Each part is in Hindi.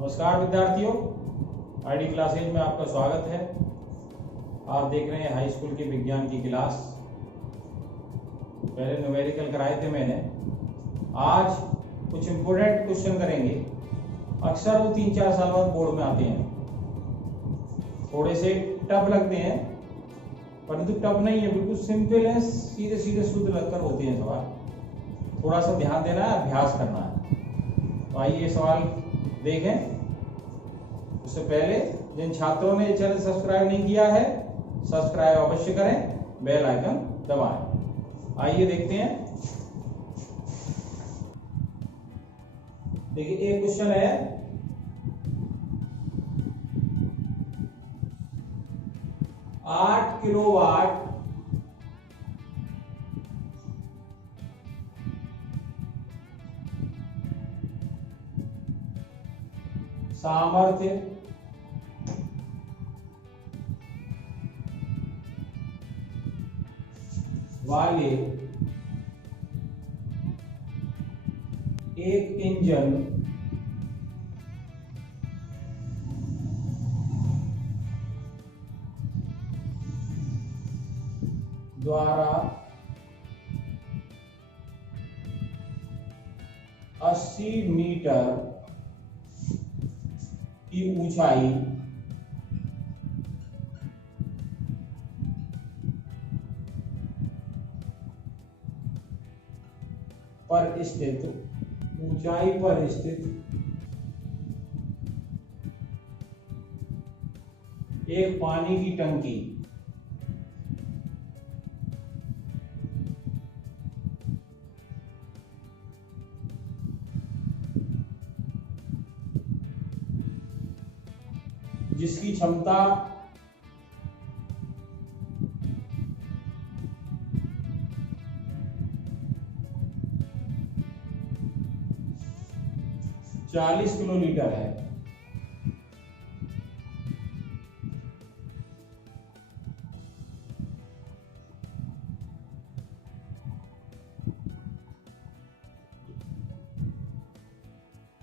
नमस्कार विद्यार्थियों, आईडी क्लासेज में आपका स्वागत है। आप देख रहे हैं हाई स्कूल की विज्ञान की क्लास। पहले न्यूमेरिकल कराए थे मैंने। आज कुछ इम्पोर्टेंट क्वेश्चन करेंगे। अक्सर वो 3-4 साल बाद बोर्ड में आते हैं, थोड़े से टफ लगते हैं, परंतु टफ नहीं है, बिल्कुल सिंपल है, सीधे सीधे शुद्ध लगकर होते हैं सवाल। थोड़ा सा ध्यान देना है, अभ्यास करना है। तो आइए सवाल देखें। उससे पहले जिन छात्रों ने चैनल सब्सक्राइब नहीं किया है, सब्सक्राइब अवश्य करें, बेल आइकन दबाएं। आइए देखते हैं। देखिए एक क्वेश्चन है, 8 किलोवाट सामर्थ्य वाले एक इंजन द्वारा 80 मीटर की ऊंचाई पर स्थित एक पानी की टंकी जिसकी क्षमता 40 किलोलीटर है,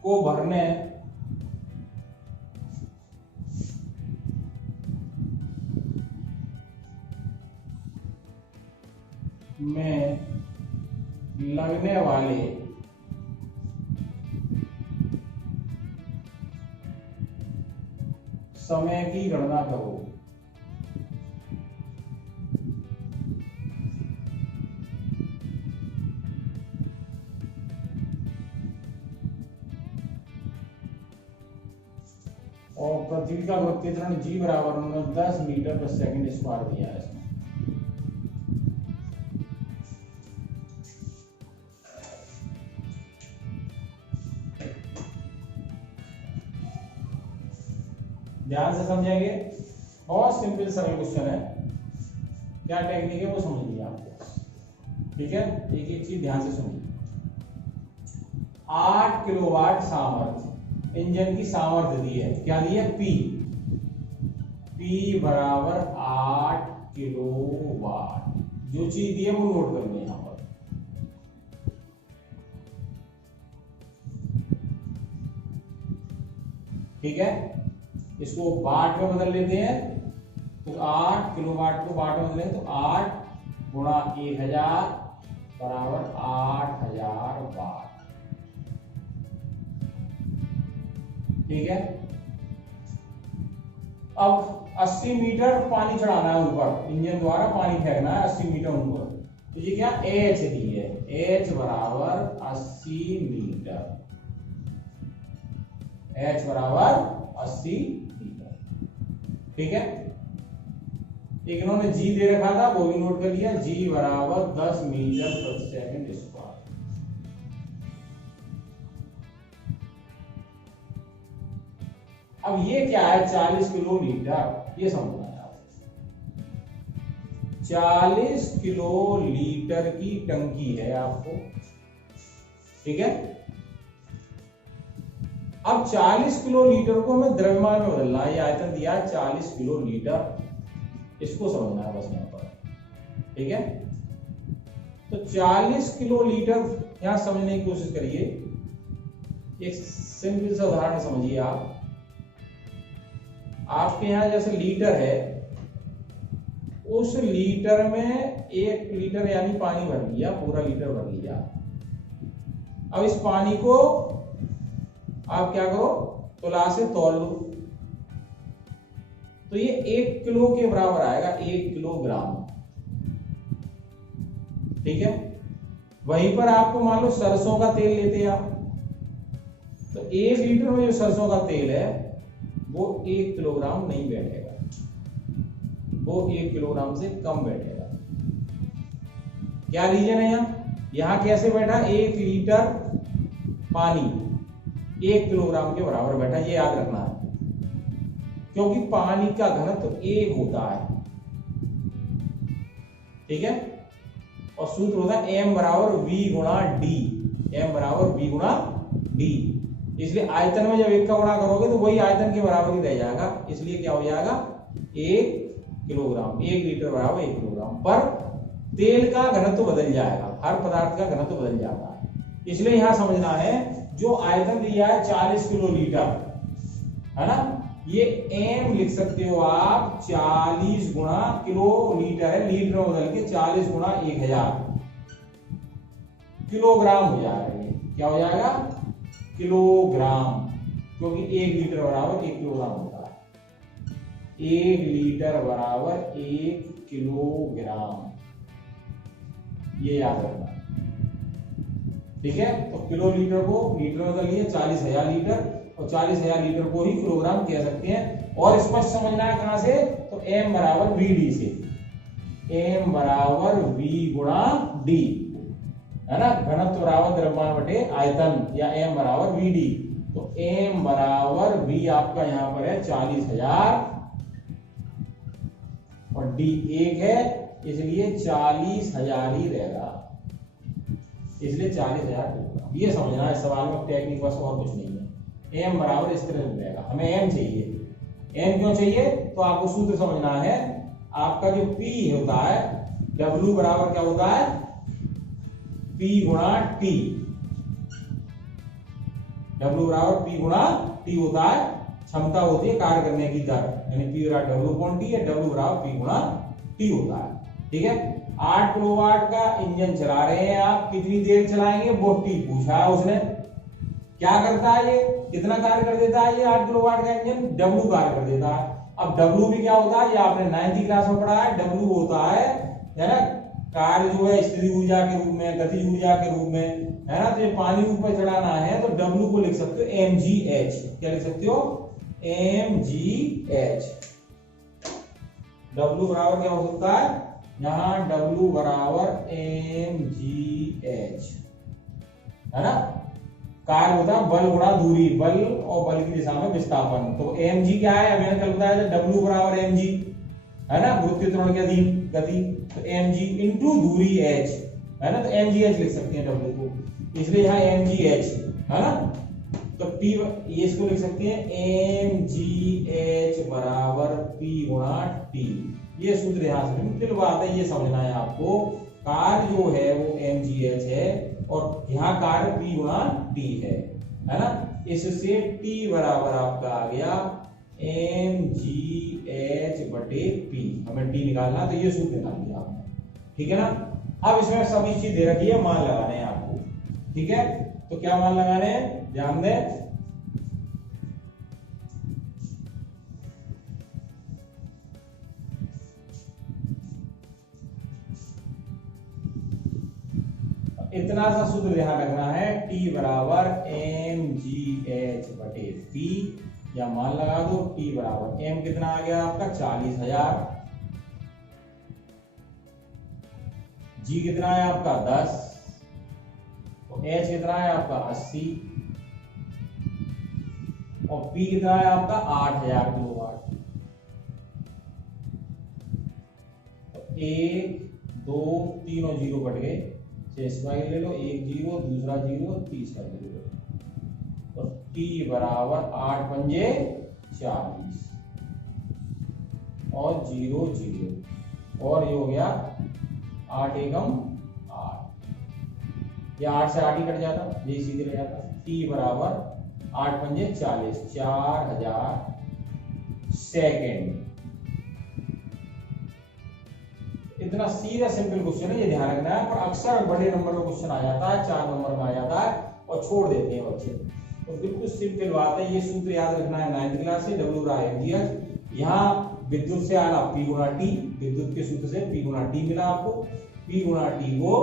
को भरने में लगने वाले समय की गणना करो। और पृथ्वी का गुरुत्वाकर्षण G बराबर 10 मीटर पर सेकंड स्क्वायर दिया है इसमें। ध्यान से समझेंगे, बहुत सिंपल सरल क्वेश्चन है। क्या टेक्निक है वो समझ लीजिए आपको, ठीक है। एक एक चीज ध्यान से सुनिए। 8 किलोवाट सामर्थ्य, इंजन की सामर्थ्य दी है, क्या दी है? P बराबर 8 किलोवाट। जो चीज दी है वो नोट कर लो यहां पर। ठीक है, इसको वाट में बदल लेते हैं। तो 8 किलोवाट को वाट में बदलें तो 8 गुणा 1000 बराबर 8000 वाट। ठीक है, अब 80 मीटर पानी चढ़ाना है ऊपर, इंजन द्वारा पानी फेंकना है 80 मीटर ऊपर। तो ये क्या H दी है, H बराबर 80 मीटर, H बराबर 80। ठीक है, एक इन्होंने G दे रखा था, वो भी नोट कर लिया। G बराबर 10 मीटर प्रति सेकंड स्क्वायर। अब ये क्या है? 40 किलोलीटर, ये समझना है आपको। 40 किलोलीटर की टंकी है आपको, ठीक है। अब 40 किलोलीटर को हमें द्रव्यमान में बदलना है। ये आयतन दिया है 40 किलोलीटर, इसको समझना है बस यहाँ पर, ठीक है। तो 40 किलोलीटर यहां समझने की कोशिश करिए। एक सिंपल सा उदाहरण समझिए आप। आपके यहाँ जैसे लीटर है, उस लीटर में 1 लीटर यानी पानी भर लिया, पूरा लीटर भर लिया। अब इस पानी को आप क्या करो, तुला से तौल लो, तो ये 1 किलो के बराबर आएगा, 1 किलोग्राम। ठीक है। वहीं पर आपको मान लो सरसों का तेल लेते हैं आप, तो 1 लीटर में जो सरसों का तेल है वो 1 किलोग्राम नहीं बैठेगा, वो 1 किलोग्राम से कम बैठेगा। क्या रीजन है यहां कैसे बैठा, 1 लीटर पानी 1 किलोग्राम के बराबर बैठा, ये याद रखना है, क्योंकि पानी का घनत्व 1 होता है। ठीक है। और सूत्र होता है m बराबर v गुणा d, m बराबर v गुणा d। इसलिए आयतन में जब 1 का गुणा करोगे तो वही आयतन के बराबर ही रह जाएगा, इसलिए क्या हो जाएगा 1 किलोग्राम, 1 लीटर बराबर 1 किलोग्राम। पर तेल का घनत्व बदल जाएगा, हर पदार्थ का घनत्व बदल जाता है। इसलिए यहां समझना है, जो आयतन दिया है 40 किलो लीटर है ना, ये m लिख सकते हो आप 40 गुणा किलो लीटर है, लीटर में बदल के 40 गुणा 1000 किलोग्राम हो जाएगा। ये क्या हो जाएगा, किलोग्राम, क्योंकि 1 लीटर बराबर 1 किलोग्राम होता है। 1 लीटर बराबर 1 किलोग्राम, ये याद रखना। ठीक है। तो किलो लीटर को लीटर में बदल लिए 40,000 लीटर, और 40,000 लीटर को ही किलोग्राम कह सकते हैं। और स्पष्ट समझना है कहां से, तो m बराबर vd से, m बराबर v गुणा d है ना, घनत्व बराबर द्रव्यमान बटे आयतन, या m बराबर vd। तो m बराबर v आपका यहां पर है 40,000 और d 1 है, इसलिए 40,000 ही रहेगा, इसलिए 40,000 किलोग्राम। ये समझना है सवाल में, टेक्निक बस और कुछ नहीं है। m बराबर इस तरह मिलेगा, हमें m चाहिए। m क्यों चाहिए, तो आपको सूत्र समझना है। आपका जो p होता है, w बराबर क्या होता है, p गुणा t, w बराबर p गुणा t होता है, क्षमता होती है कार्य करने की दर, यानी p बराबर w अपॉन t है, w बराबर p गुणा t होता है। ठीक है। 8 किलोवाट का इंजन चला रहे हैं आप, कितनी देर चलाएंगे वो t पूछा है उसने। क्या करता है ये, कितना कार्य कर देता है ये 8 किलोवाट का इंजन, W कार्य कर देता है। अब W भी क्या होता है, ये आपने 9th क्लास में पढ़ा है, W होता है ना, कार्य जो है स्थिर ऊर्जा के रूप में, गतिज ऊर्जा के रूप में, है ना। तो ये पानी ऊपर चढ़ाना है तो W को लिख सकते हो mgh, क्या लिख सकते हो, mgh। W बराबर क्या हो सकता है, यहां W बराबर mgh है ना। कार्य होता है बल गुणा दूरी, बल और बल की दिशा में विस्थापन। तो mg क्या है, मैंने कल बताया था, W बराबर mg है ना, गुरुत्वीय त्वरण के अधीन गति, तो mg इंटू दूरी h है ना, तो mgh लिख सकते हैं W को, इसलिए यहाँ mgh है ना। तो p ये इसको लिख सकते हैं mgh बराबर p गुणा t। ये सूत्र यहाँ से सिंपल बात है, ये समझना है आपको। कार्य जो है वो mgh है और यहाँ कार्य p गुणा t है ना। इससे t बराबर आपका आ गया mgh बटे p, हमें t निकालना, तो ये सूत्र निकाल दिया आपने। ठीक है ना। अब इसमें सभी चीज दे रखी है, मान लगाने हैं आपको। ठीक है। तो क्या मान लगाने हैं, ध्यान दें। इतना सा सूत्र ध्यान रखना है, T बराबर mgh बटे p, या मान लगा दो T बराबर m कितना आ गया आपका 40,000, g कितना है आपका 10, तो h कितना है आपका 80, और p कितना है आपका 8,000 किलोवाट। तो 1 2 तीनों जीरो कट गए, स्क्वायर ले लो, एक जीरो, दूसरा जीरो, तीसरा जीरो, तो t बराबर 8 पंजे 40 और 0 0, और ये हो गया 8 एकम 8, ये 8 से 8 ही कट जाता, ये सीधे रह जाता। t बराबर 8 पंजे 40, 4000 सेकेंड। इतना सीधा सिंपल क्वेश्चन है, ये ध्यान रखना है। पर अक्सर बड़े नंबर में क्वेश्चन आ जाता है, 4 नंबर में आ जाता है और छोड़ देते हैं बच्चे। तो बिल्कुल सिंपल बात है, ये सूत्र याद रखना है 9th क्लास से, W बराबर mgh। यहाँ विद्युत से आना P गुणा T, विद्युत के सूत्र से P गुणा T मिला आपको, P गुणा T को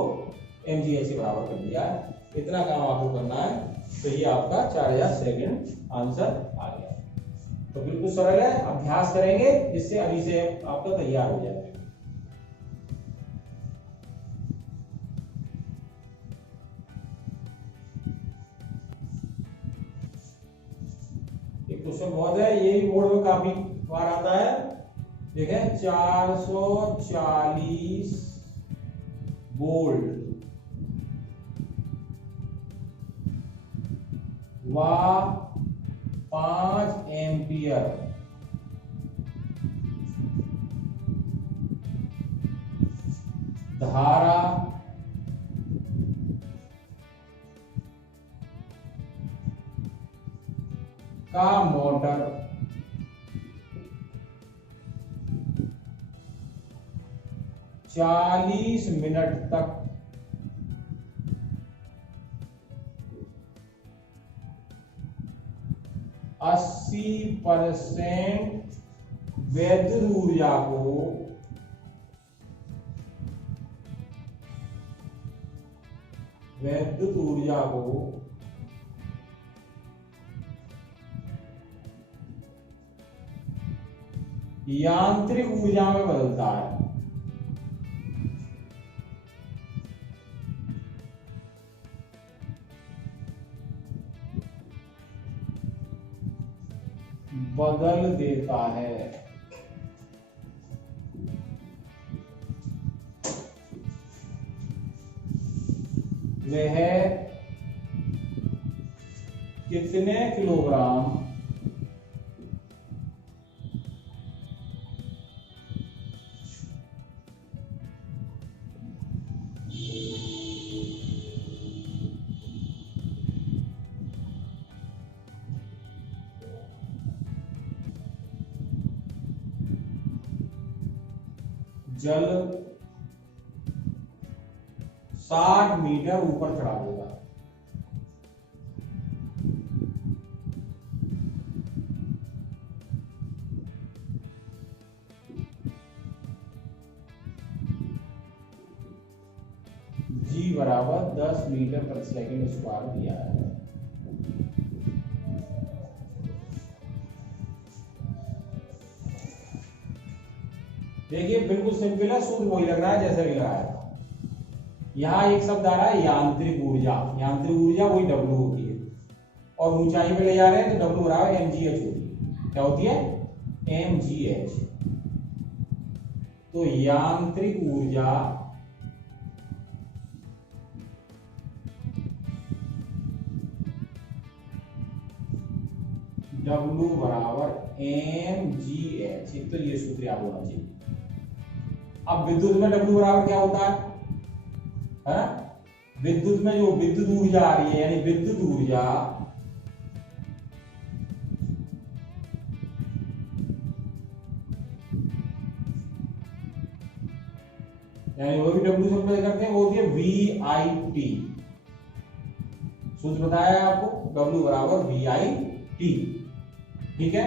mgh से बराबर कर दिया है। इतना काम आपको करना है, तो ये आपका 4000 सेकेंड आंसर आ गया। तो बिल्कुल सरल है, अभ्यास करेंगे जिससे अभी से आपका तैयार हो जाए। क्वेश्चन बहुत है, ये भी बोर्ड में काफी बार आता है। देखें 440 वोल्ट व 5 एम्पियर धारा का मोटर 40 मिनट तक अस्सी % विद्युत ऊर्जा को यांत्रिक ऊर्जा में बदलता है। बदल देता है। वह कितने किलोग्राम जल 60 मीटर ऊपर चढ़ा देगा। जी बराबर 10 मीटर प्रति सेकंड स्क्वायर दिया है। देखिए बिल्कुल सिंपल है, सूत्र वही लग रहा है जैसे लिख रहा है। यहां एक शब्द आ रहा है यांत्रिक ऊर्जा। यांत्रिक ऊर्जा वही W होती है, और ऊंचाई पे ले जा रहे हैं तो W बराबर mgh होती है। क्या होती है? mgh। तो यांत्रिक ऊर्जा W बराबर mgh। तो ये सूत्र याद होना चाहिए। अब विद्युत में W बराबर क्या होता है ना? विद्युत में जो विद्युत ऊर्जा आ रही है, यानी विद्युत ऊर्जा यानी वो भी W से रिप्लेस करते हैं, वो होती है VIT। सूत्र बताया है आपको, W बराबर VIT। ठीक है,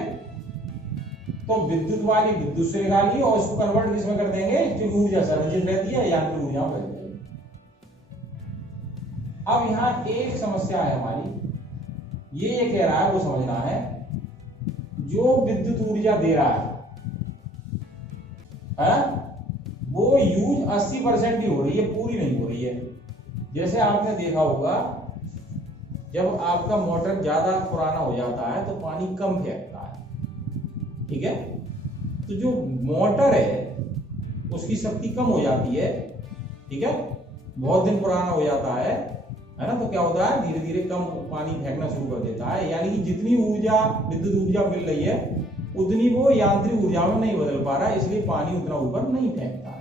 तो विद्युत वाली विद्युत से निकालिए और इसको कन्वर्ट किसमें कर देंगे? जो ऊर्जा संरक्षित रहती है यांत्रिक ऊर्जा में बदल जाएगी। अब यहाँ एक समस्या है हमारी, ये कह रहा है, वो समझना है, जो विद्युत ऊर्जा दे रहा है वो यूज 80% ही हो रही है, पूरी नहीं हो रही है। जैसे आपने देखा होगा, जब आपका मोटर ज्यादा पुराना हो जाता है तो पानी कम फेंकता है। ठीक है, तो जो मोटर है उसकी शक्ति कम हो जाती है। ठीक है, बहुत दिन पुराना हो जाता है ना, तो क्या होता है? धीरे धीरे कम पानी फेंकना शुरू कर देता है। यानी कि जितनी ऊर्जा विद्युत ऊर्जा मिल रही है उतनी वो यांत्रिक ऊर्जा में नहीं बदल पा रहा है, इसलिए पानी उतना ऊपर नहीं फेंकता है।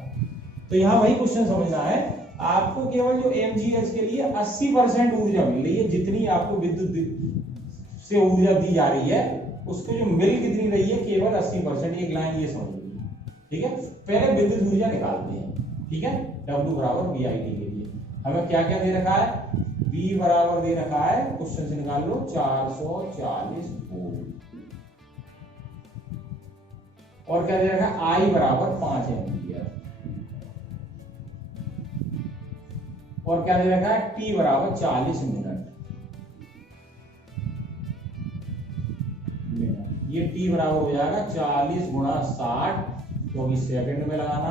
तो यहाँ वही क्वेश्चन समझना है आपको, केवल जो mgh के लिए 80% ऊर्जा मिल रही है, जितनी आपको विद्युत से ऊर्जा दी जा रही है, उसको जो मिल कितनी रही है, केवल 80%। एक लाइन ये समझ लीजिए, ठीक है। पहले विद्युत ऊर्जा निकालते हैं, ठीक है। W बराबर VIT के लिए हमें क्या क्या दे रखा है, V बराबर दे रखा है, क्वेश्चन से निकाल लो 440 वोल्ट, और क्या दे रखा है, I बराबर 5 एम्पियर, और क्या दे रखा है, T बराबर 40 मिनट। ये T बराबर हो जाएगा 40 गुणा 60, क्योंकि सेकंड में लगाना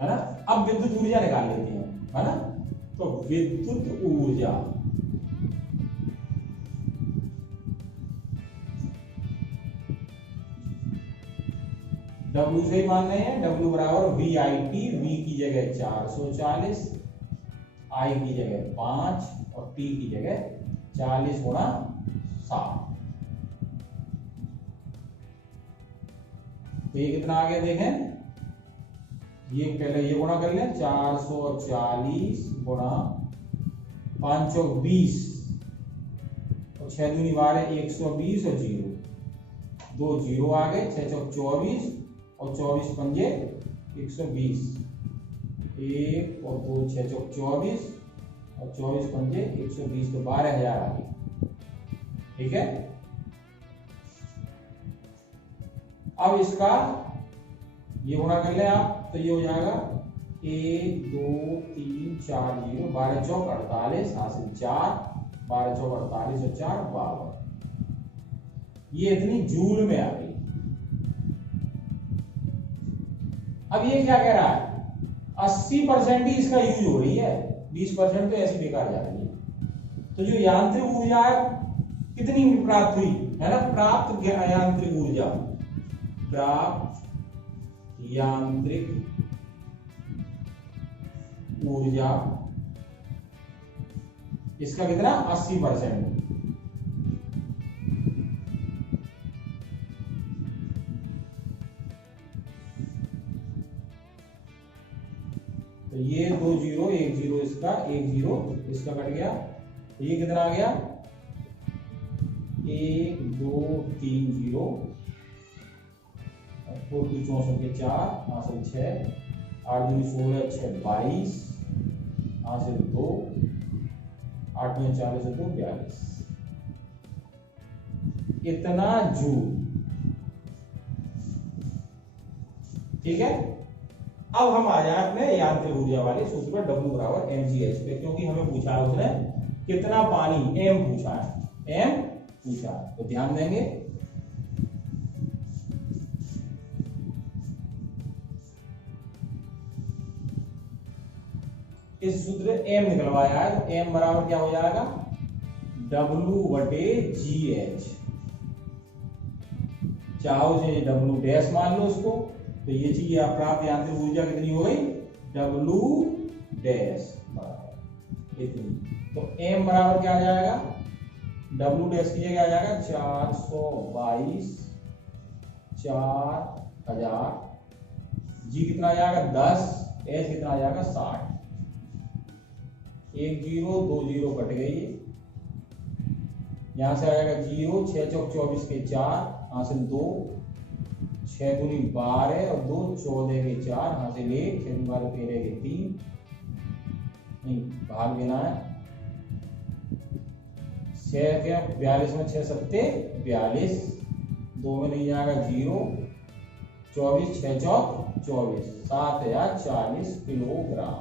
है ना। अब विद्युत ऊर्जा निकाल लेते हैं, है ना। तो विद्युत ऊर्जा W से ही मान रहे हैं, W बराबर VIT, V की जगह 440, I की जगह 5 और T की जगह 40 गुणा 60। तो ये कितना आ गया देखें, ये पहले ये गुणा कर लें, 440 गुणा 5 चौक 20 और 6 दूनी 12, 120 और 0, 2 0 आ गए, 6 चौक 24 और 24 पंजे 120, 1 और 2 6 चौक 24 और 24 पंजे 120, तो 12,000 आ गई, ठीक है। अब इसका ये गुणा कर ले आप, तो ये हो जाएगा 1 2 3 4 0, 12 चौक 48 हासिल 4, 12 चौक 48 और 4 52। ये इतनी जूल में आ गई। अब ये क्या कह रहा है, 80% ही इसका यूज हो रही है, 20% तो ऐसी बेकार जा रही है। तो जो यांत्रिक ऊर्जा है कितनी प्राप्त हुई है ना, प्राप्त यांत्रिक ऊर्जा, प्राप्त यांत्रिक ऊर्जा इसका कितना, 80%। तो ये 2 0 1 0 इसका, 1 0 इसका कट गया, तो ये कितना आ गया, 1 2 3 0, 4 2 64 के 4 हासिल 6, 8 2 16 6 22 हासिल 2, 8 में 40 2 42, इतना जूल, ठीक है। अब हम आ जाए अपने यांत्रिक ऊर्जा वाले सूत्र पर, W बराबर mgh पे, क्योंकि हमें पूछा है उसने कितना पानी, m पूछा है, m पूछा है, तो ध्यान देंगे। इस सूत्र m निकलवाया है, तो m बराबर क्या हो जाएगा, W बटे GH, चाहो से W डैश मान लो उसको, तो ये चीज प्राप्त यांत्रिक ऊर्जा कितनी हो गई, W डैश बराबर इतनी। तो m बराबर क्या आ जाएगा, W डैश की जगह आ जाएगा 422 4000, G कितना आ जाएगा 10, H कितना आ जाएगा 60, 1 0 2 0 कट गई, यहां से आ जाएगा 0, 6 चौक 24 के 4 हासिल 2, 6 दूनी 12 और 2 14 के 4 हासिल 1, 6 दूनी 12 13 के 3, नहीं भाग देना है, 6 के 42 में 6 सत्ते 42, 2 में नहीं जाएगा 0, 24 6 चौक 24, 7040 किलोग्राम।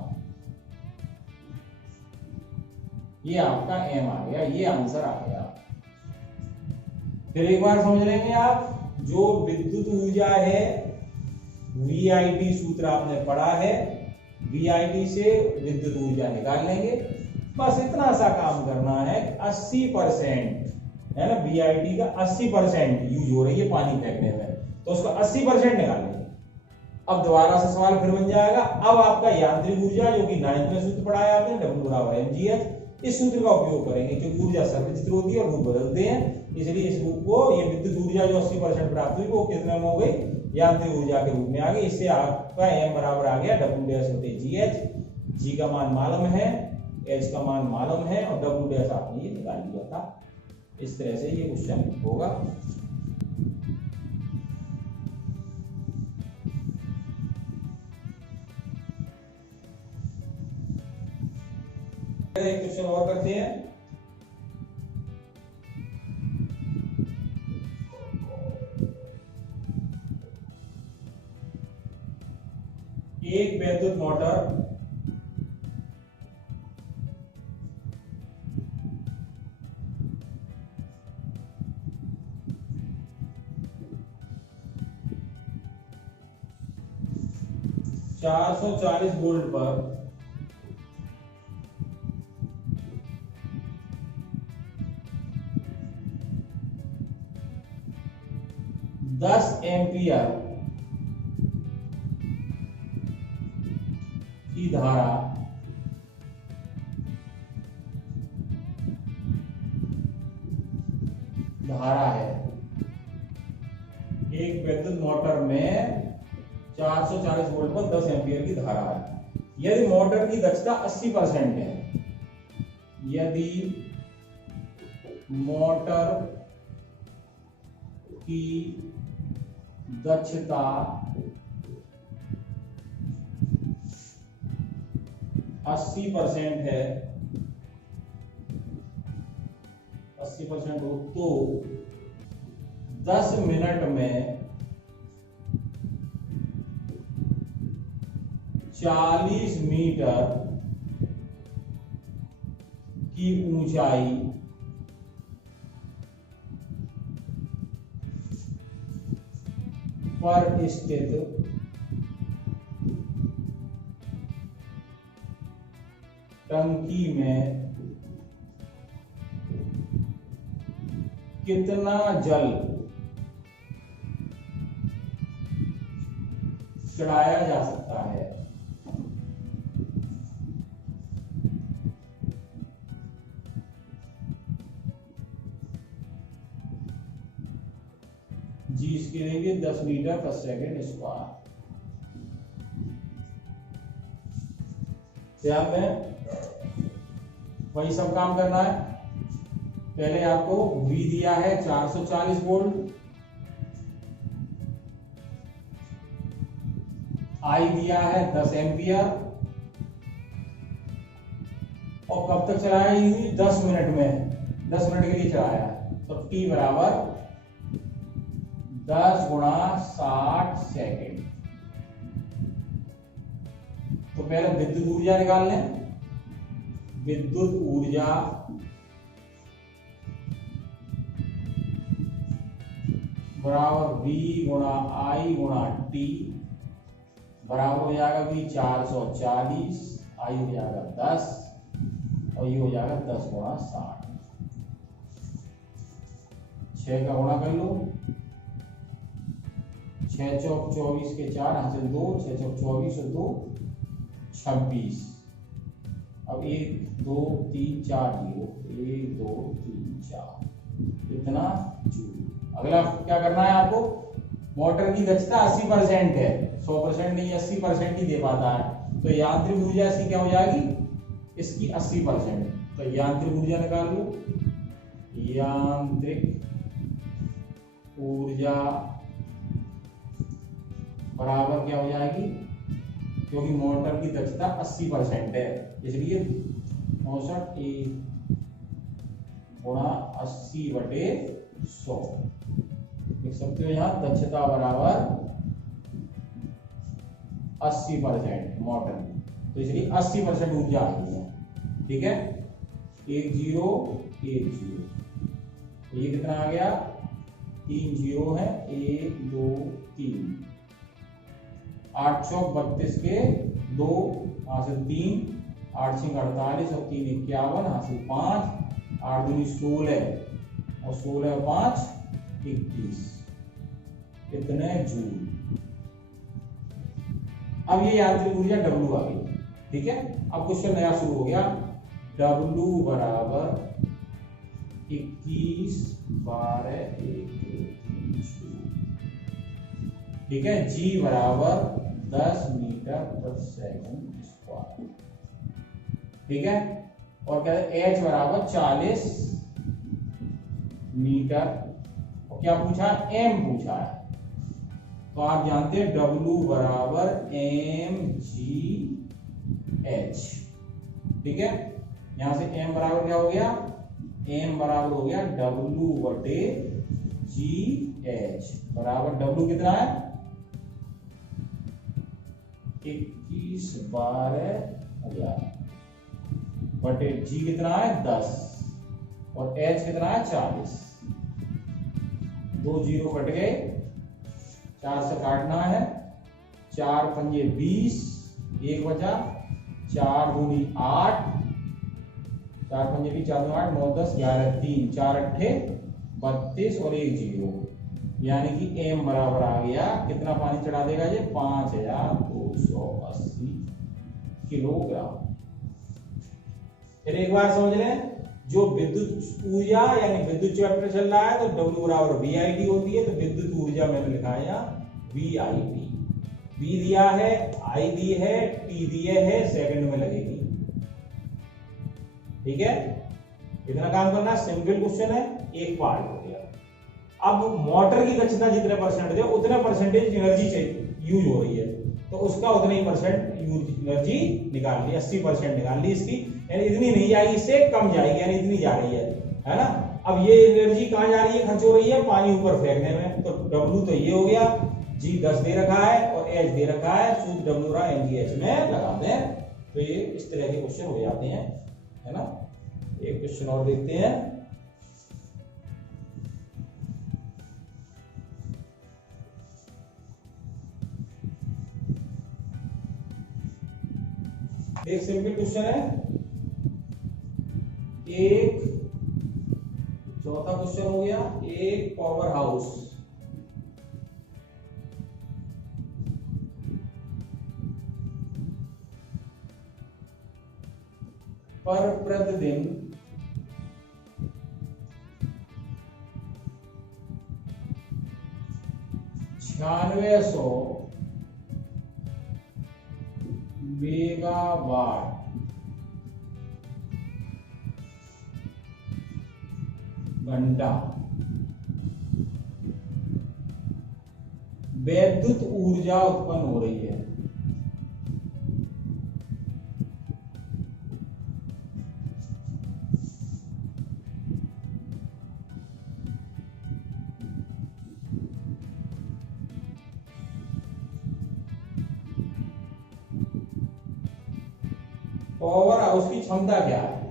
ये आपका m आ गया, ये आंसर आ गया। फिर एक बार समझ लेंगे आप, जो विद्युत ऊर्जा है VIT सूत्र आपने पढ़ा है, VIT से विद्युत ऊर्जा निकाल लेंगे, बस इतना सा काम करना है। 80% है ना, VIT का 80% यूज हो रही है पानी फेंकने में, तो उसका 80% निकाल लेंगे। अब दोबारा से सवाल फिर बन जाएगा, अब आपका यांत्रिक ऊर्जा जो कि 9th में सूत्र पढ़ा है आपने, W बराबर mgh, इस सूत्र का उपयोग करेंगे, क्योंकि ऊर्जा सर्वचित्र होती है और रूप बदलते हैं, इसलिए इस रूप को, ये विद्युत ऊर्जा जो 80% प्राप्त हुई वो कितने में हो गई, यांत्रिक ऊर्जा के रूप में आ गई। इससे आपका m बराबर आ गया W डैश होते GH, G का मान मालूम है, H का मान मालूम है और W डैश आपने ये निकाल लिया था। इस तरह से ये क्वेश्चन होगा। एक क्वेश्चन और करते हैं। एक वैद्युत मोटर (440 वोल्ट) पर 10 एम्पियर की धारा है। एक विद्युत मोटर में 440 वोल्ट पर 10 एम्पियर की धारा है। यदि मोटर की दक्षता 80% है, यदि मोटर की दक्षता 80% है, 80% हो तो 10 मिनट में 40 मीटर की ऊंचाई पर स्थित टंकी में कितना जल चढ़ाया जा सकता है। जी इसके देंगे 10 मीटर पर सेकेंड स्क्वायर। ध्यान में वही सब काम करना है। पहले आपको V दिया है 440 वोल्ट, I दिया है 10 एम्पियर, और कब तक चलाया? 10 मिनट में, 10 मिनट के लिए चलाया। तो T बराबर 10 गुणा 60 सेकेंड। तो पहले विद्युत ऊर्जा निकाल लें। विद्युत ऊर्जा बराबर V गुणा I गुणा T बराबर हो जाएगा V 440, I हो जाएगा 10 और ये हो जाएगा 10 गुणा 60। 6 का गुणा कर लो, 6 चौक 24 के 4 हासिल 2, 6 चौक 24 और 2 26। अब 1 2 3 4 0, 1 2 3 4 इतना जूल। अगला क्या करना है आपको? मोटर की दक्षता 80% है, 100% नहीं, 80% ही दे पाता है। तो यांत्रिक ऊर्जा इसकी क्या हो जाएगी? इसकी 80%। तो यांत्रिक ऊर्जा निकाल लो। यांत्रिक ऊर्जा बराबर क्या हो जाएगी? क्योंकि मोटर की दक्षता 80% है, इसलिए 65 गुणा 80/100 लिख सकते हो। यहाँ दक्षता बराबर 80% मोटर की, तो इसलिए 80% ऊर्जा आई है। ठीक है, 1 0 1 0, तो ये कितना आ गया? 3 0 है, 1 2 3, 8 चौक 32 के 2 हासिल 3, 8 6 48 और 3 51 हासिल 5, 8 दूनी 16 और 16 5 21, इतने जूल। अब ये यांत्रिक ऊर्जा W आ गई। ठीक है, अब क्वेश्चन नया शुरू हो गया। W बराबर 21 12 1 2 3 जूल। ठीक है, G बराबर 10 मीटर पर सेकंड स्क्वायर। ठीक है, और क्या है? H बराबर 40 मीटर। और क्या पूछा, एम पूछा है। तो आप जानते हैं W बराबर mgh, ठीक है। यहां से m बराबर क्या हो गया, m बराबर हो गया W बटे GH बराबर W कितना है 21/12,000 बटे G कितना है 10 और H कितना है 40। 2 जीरो कट गए, 4 से काटना है, 4 पंजे 20, 1 बचा, 4 दूनी 8, 4 पंजे भी 4 दूनी 8, 9 10 11 3, 4 अट्ठे 32 और 1 जीरो, यानी कि m बराबर आ गया कितना पानी चढ़ा देगा ये 5280 किलोग्राम। फिर एक बार समझ लें, जो विद्युत ऊर्जा यानी विद्युत चक्र चल रहा है तो W बराबर VIT होती है। तो विद्युत ऊर्जा मैंने लिखा है यहाँ VIT, V दिया है, I दी है, T दिए है, सेकंड में लगेगी, ठीक है। इतना काम करना, सिंपल क्वेश्चन है, एक पार्ट हो गया। अब मोटर की दक्षता जितने परसेंट दे उतने परसेंटेज एनर्जी यूज हो रही है, तो उसका उतने ही परसेंट यूज एनर्जी निकाल ली, 80% निकाल ली इसकी, यानी इतनी नहीं जाएगी, इससे कम जाएगी, यानी इतनी जा रही है ना। अब ये एनर्जी कहाँ जा रही है, खर्च हो रही है पानी ऊपर फेंकने में। तो W तो ये हो गया, G 10 दे रखा है और H दे रखा है, सूत्र W रहा mgh में लगाते हैं। तो ये इस तरह के क्वेश्चन हो जाते हैं, है ना। एक क्वेश्चन और देखते हैं। एक सिंपल क्वेश्चन है, एक चौथा क्वेश्चन हो गया। एक पावर हाउस पर प्रतिदिन 9600 मेगावाट घंटा विद्युत ऊर्जा उत्पन्न हो रही है। पावर हाउस की क्षमता क्या है,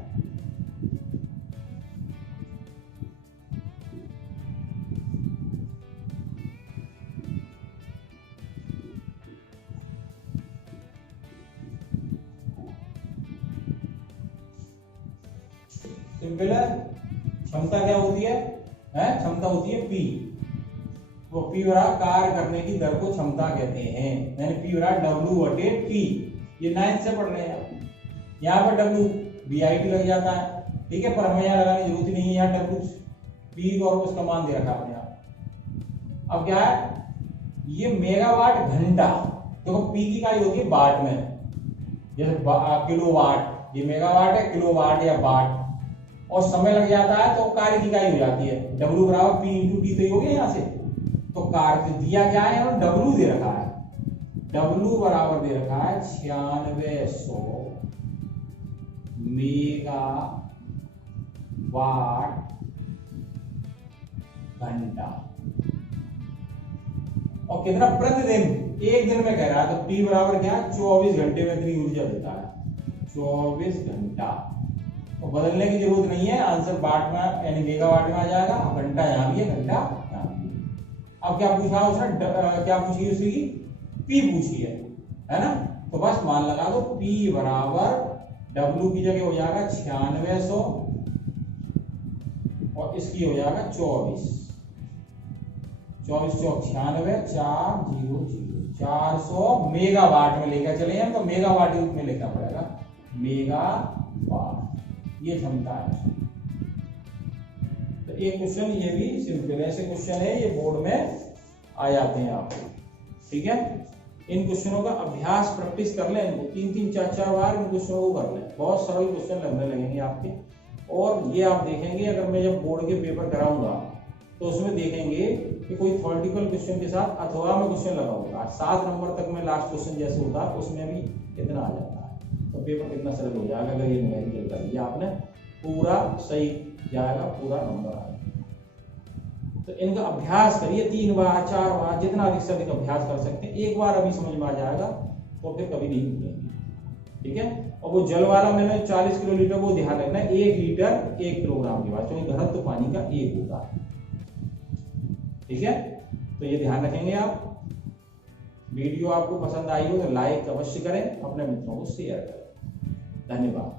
सिंपल है। क्षमता क्या होती है, क्षमता होती है P। वो P बराबर कार्य करने की दर को क्षमता कहते हैं, यानी P बराबर W बटे T। ये 9th से पढ़ रहे हैं। यहाँ पर W VIT लग जाता है, ठीक है, पर हमें यहाँ लगाने की जरूरत नहीं है। यहाँ W P और उसका मान दे रखा अपने आप। अब क्या है, ये मेगावाट घंटा, देखो P की इकाई होती है वाट में, जैसे किलोवाट, ये मेगावाट है, किलोवाट या वाट, और समय लग जाता है तो कार्य की इकाई हो जाती है। W बराबर P इंटू T तो हो गया यहाँ से। तो कार्य दिया क्या है, और W दे रखा है, W बराबर दे रखा है 9600 मेगावाट घंटा, और कितना प्रतिदिन, एक दिन में कह रहा है। तो T बराबर क्या, 24 घंटे में इतनी ऊर्जा देता है, 24 घंटा। तो बदलने की जरूरत नहीं है, आंसर वाट में यानी मेगावाट में आ जाएगा। घंटा यहाँ भी है, घंटा यहाँ भी। अब क्या पूछा उसने, क्या पूछी उसकी, P पूछी है ना। तो बस मान लगा दो, P बराबर W की जगह हो जाएगा 9600 और इसकी हो जाएगा 24 चौक 96 400 400 मेगावाट में लेकर चले हैं, तो मेगावाट में लिखना पड़ेगा, मेगावाट ये क्षमता है। तो एक क्वेश्चन ये भी सिंपल ऐसे क्वेश्चन है, ये बोर्ड में आ जाते हैं आपको, ठीक है। इन क्वेश्चनों का अभ्यास प्रैक्टिस कर लें, 3-3 4-4 बार इन क्वेश्चनों को कर लें, बहुत सरल क्वेश्चन लगने लगेंगे आपके। और ये आप देखेंगे अगर मैं जब बोर्ड के पेपर कराऊंगा तो उसमें देखेंगे कि कोई थ्योरेटिकल क्वेश्चन के साथ अथवा में क्वेश्चन लगा होगा। 7 नंबर तक में लास्ट क्वेश्चन जैसे होता है उसमें भी इतना आ जाता है, तो पेपर कितना सरल हो जाएगा अगर ये न्यूमेरिकल कर लिया आपने, पूरा सही जाएगा, पूरा नंबर आएगा। तो इनका अभ्यास करिए 3 बार 4 बार, जितना अधिक से अधिक अभ्यास कर सकते हैं। एक बार अभी समझ में आ जाएगा तो फिर कभी नहीं भूलेंगे, ठीक है। और वो जल वाला मैंने 40 किलोलीटर, वो ध्यान रखना है 1 लीटर 1 किलोग्राम के बाद, क्योंकि घनत्व तो पानी का 1 होता है, ठीक है। तो ये ध्यान रखेंगे आप। वीडियो आपको पसंद आई हो तो लाइक अवश्य करें, अपने मित्रों को शेयर करें। धन्यवाद।